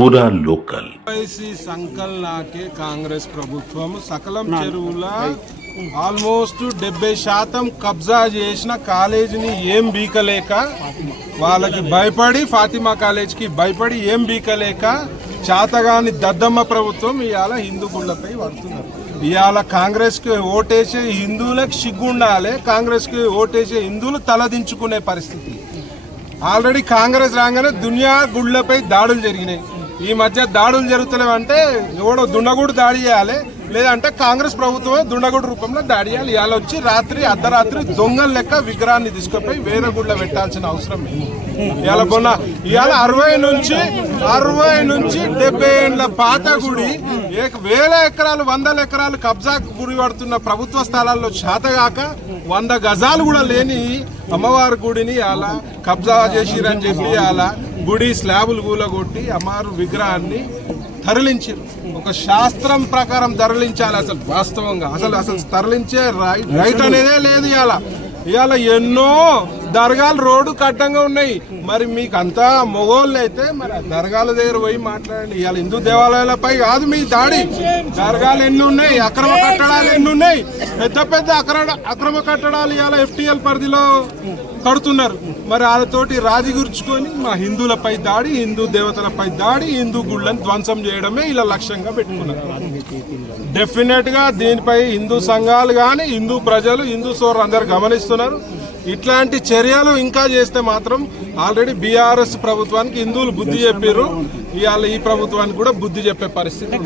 पूरा लोकल సంకల్నాకే కాంగ్రెస్ ప్రభుత్వం సకలం చెరువుల ఆల్మోస్ట్ 70% కబ్జా చేసిన కాలేజీని ఏం బీకలేక వాళ్ళకి భయపడి ఫాతిమా కాలేజ్కి భయపడి ఏం బీకలేక చాతగాని దద్దమ్మ ప్రభుత్వం ఇవాళ హిందూ గుళ్ళపై పడుతున్నారు. ఇవాళ కాంగ్రెస్కి ఓటేసే హిందువులకు సిగ్గుండాలి, కాంగ్రెస్కి ఓటేసే హిందువులు తలదించుకునే పరిస్థితి. ఆల్రెడీ కాంగ్రెస్ రాగానే దునియా గుళ్ళపై దాడులు జరిగినాయి. ఈ మధ్య దాడులు జరుగుతున్నాయంటే ఎవడో దుండగుడు దాడి చేయాలి, లేదంటే కాంగ్రెస్ ప్రభుత్వమే దుండగుడు రూపంలో దాడి చేయాలి. ఇవాళ వచ్చి అర్ధరాత్రి దొంగల లెక్క విగ్రహాన్ని తీసుకుపోయి వేరే గుళ్ళ పెట్టాల్సిన అవసరం లేదు. ఇవాళ 60 నుంచి 70 ఏళ్ళ పాత గుడి వేల ఎకరాలు 100 ఎకరాలు కబ్జాకు గురి పడుతున్న ప్రభుత్వ స్థలాల్లో శాతగాక 100 గజాలు కూడా లేని అమ్మవారి గుడిని అలా కబ్జా చేసిరని చెప్పి అలా గుడి స్లాబులు కూలగొట్టి అమ్మవారి విగ్రహాన్ని తరలించారు. ఒక శాస్త్రం ప్రకారం తరలించాలి. అసలు వాస్తవంగా అసలు తరలించే రైట్ అనేదే లేదు. ఇవాళ ఎన్నో దర్గాలు రోడ్డు కట్టంగా ఉన్నాయి. మరి మీకు అంతా మొగోళ్ళు అయితే మరి దర్గాల దగ్గర పోయి మాట్లాడండి. ఇవాళ హిందూ దేవాలయాలపై కాదు మీ దాడి. దర్గాలు ఎన్ని ఉన్నాయి, అక్రమ కట్టడాలు ఎన్ని ఉన్నాయి, పెద్ద అక్రమ కట్టడాలు ఇవాళ FTL పరిధిలో కడుతున్నారు. మరి వాళ్ళతోటి రాజీ గుర్చుకొని మా హిందువులపై దాడి, హిందూ దేవతలపై దాడి, హిందూ గుళ్ళని ధ్వంసం చేయడమే ఇలా లక్ష్యంగా పెట్టుకున్నారు. డెఫినెట్ గా దీనిపై హిందూ సంఘాలు కానీ హిందూ ప్రజలు హిందూ సోదరులు అందరు గమనిస్తున్నారు. ఇట్లాంటి చర్యలు ఇంకా చేస్తే మాత్రం ఆల్రెడీ BRS ప్రభుత్వానికి హిందువులు బుద్ధి చెప్పారు. ఇవాళ ఈ ప్రభుత్వానికి కూడా బుద్ధి చెప్పే పరిస్థితి.